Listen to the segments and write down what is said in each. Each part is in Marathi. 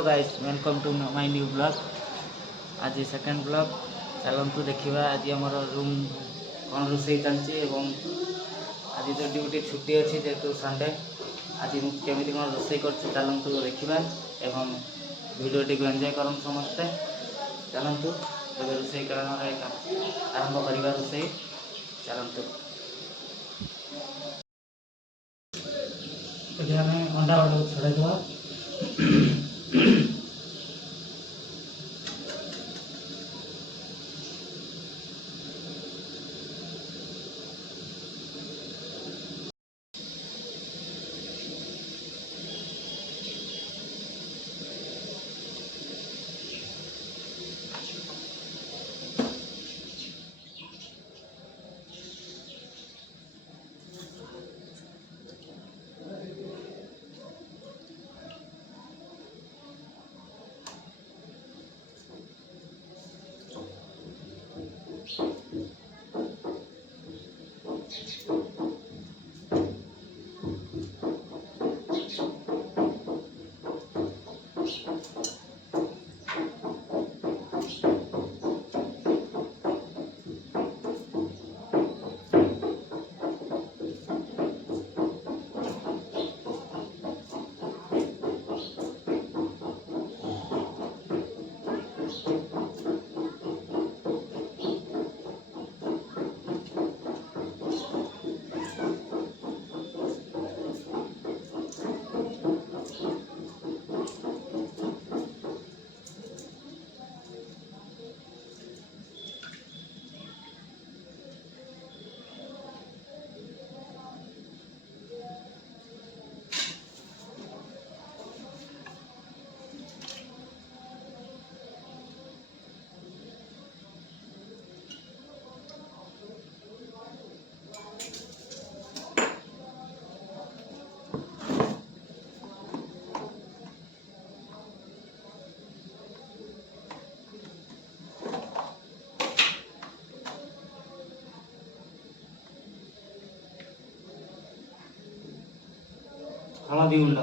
Hello guys, welcome to my new blog. आज सेकंड ब्लॉग चलतु देखा आज आम रूम कौन रोसे चलती। आज तो ड्यूटी छुट्टी अच्छी जेहेतु संडे। आज केमी कौन रोसे कर चलतु देखा एवं भिडियोटी को एंजॉय कर समस्ते। चलतु रोसे आरंभ करवा रोसे चलतु। अंडा वाला छड़ा हलदी गुंड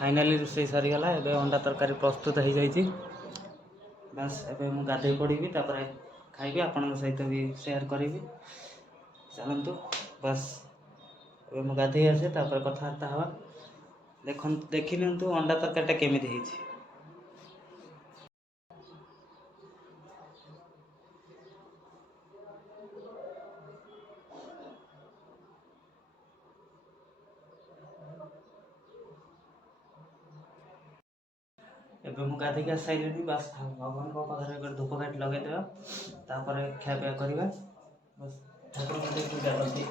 फाइनाली रोषे सरीगला एवं अंडा तरकारी प्रस्तुत हो जाइए। बस एवं मुझे गाधे पड़ी तापर खाइबी आपण सहित भी शेयर करी। चलतु बस एवं मुझे गाधे आसे तापर कथबार्ता हवा। देखि नियंतु अंडा तरकारीटा केमिति ହେଇଛି। ଏବେ ମୁଁ ଗାଧେଇକି ଆସି ସାରିଲିଣି। ବାସ୍ ଭଗବାନଙ୍କ ପାଖରେ ଗୋଟେ ଧୂପକାଠି ଲଗାଇଦେବା, ତାପରେ ଖିଆପିଆ କରିବା। ବସ୍ ଠାକୁରଙ୍କ ଟିକେ ପୂଜା କରିଦିଏ।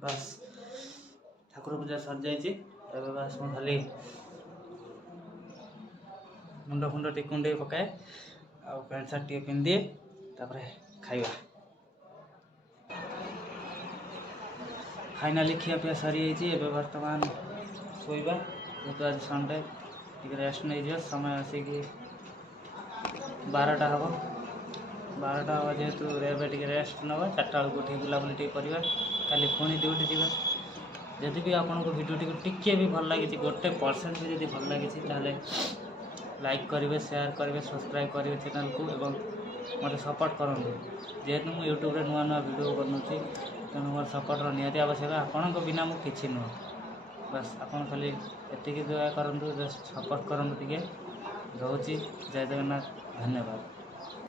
बस ठाकुर पूजा सर जाइए। बस मैं खाली मुंड फुंड टी कुंडे पकाए आ पैंट सार्ट टी पिंध दिए तापर खाइबा। फाइनाली खियापिया सरी जाइए। बर्तमान शोइबा जेहेतु आज संडे टी रेस्ट नहीं समय आसिक 12टा हम 12टा हम जेहेतु टी रेस्ट नवा 4टा बेलू उठ बुलाबुली टी करवा काली पुणी ड्यूटी जावा। जदि भी आपको वीडियो टी भी भल लगी 1% भी जब भल लगी ताले लाइक करेंगे, शेयर करेंगे, सब्सक्राइब करेंगे चैनल को एवं मत सपोर्ट करूँ। जेहेतु मुझे यूट्यूब रे नुआ नुआ वीडियो बनाऊँगी तेणु मोर सपोर्टर निहाती आवश्यक। आपण बिना मु किसी नुह। बस आपन खाली एतिकी दया करूँ, जस्ट सपोर्ट करूँ टे। रोची जय जगन्नाथ, धन्यवाद।